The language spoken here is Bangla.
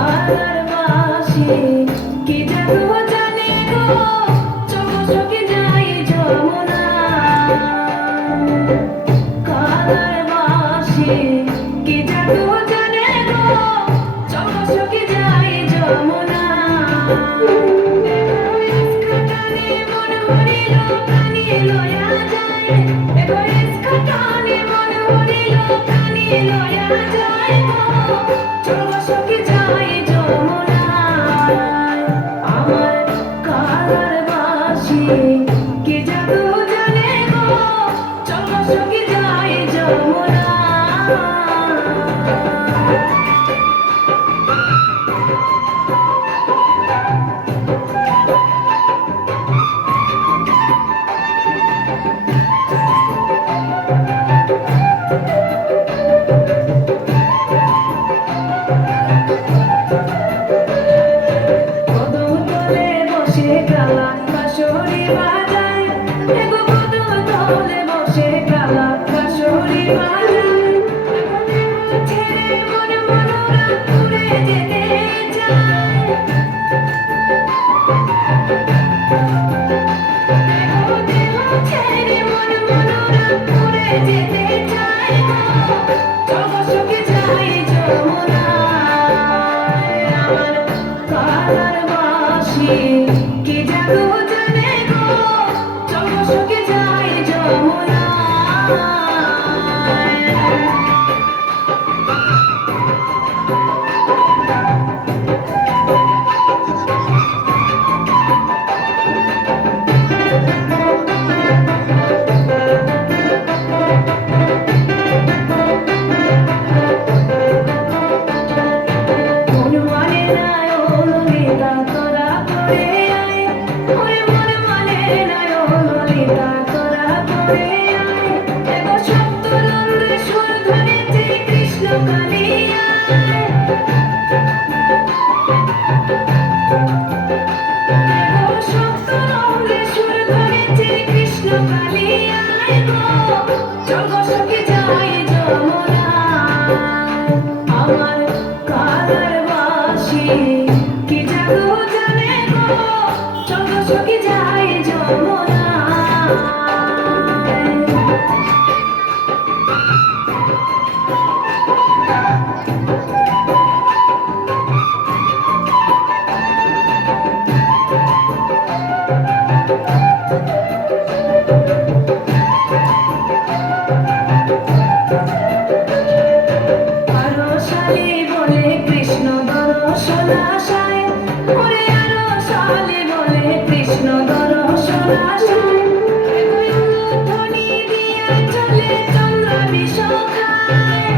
কালার বাসি কি জাদু জানে গো চোখ চোখে যাই যমুনা কালার বাসি কি জাদু জানে গো চোখ চোখে যাই যমুনা খাটানে মন হরিল প্রাণী লয়া যায় এগোয়েস খাটানে মন হরিল প্রাণী লয়া যায় চোখ চোখে যাই যমুনা আমার কালার বাসি কি জাদু জানে গো চোখ চোখে যাই যমুনা কদম তলে বসে কালা বাঁশরি বাজায় এগো কদম তলে বসে কালা বাঁশরি বাজায় ছেড়ে মন মনোরা ঘুরে যেতে চায় এগো দেহ ছেড়ে মন মনোরা ঘুরে যেতে চায় চোখ চোখে যাই যমুনায় আমার কালার বাসি কি জাদু জানে গো চোখ চোখে যাই যমুনায় মন মানে না ও ললিতা তোরা করে আয় ওরে মন মানে না ও ললিতা তোরা করে আয় এগো সপ্ত নন্দে সুর ধরেছে কৃষ্ণ কালিয়ায় এগো সপ্ত নন্দে সুর ধরেছে কৃষ্ণ কালিয়ায় গো চোখ চোখে যাই যমুনায় আমার কালার বাসি কি জাদু জানে গো চোখ চোখে যাই যমুনায় আরো শালি বলে কৃষ্ণ দর্শন আশায় ওরে আরো শালি বলে কৃষ্ণ দর্শন আশায় ধ্বনি দিয়া চলে চন্দ্র বিষ খায়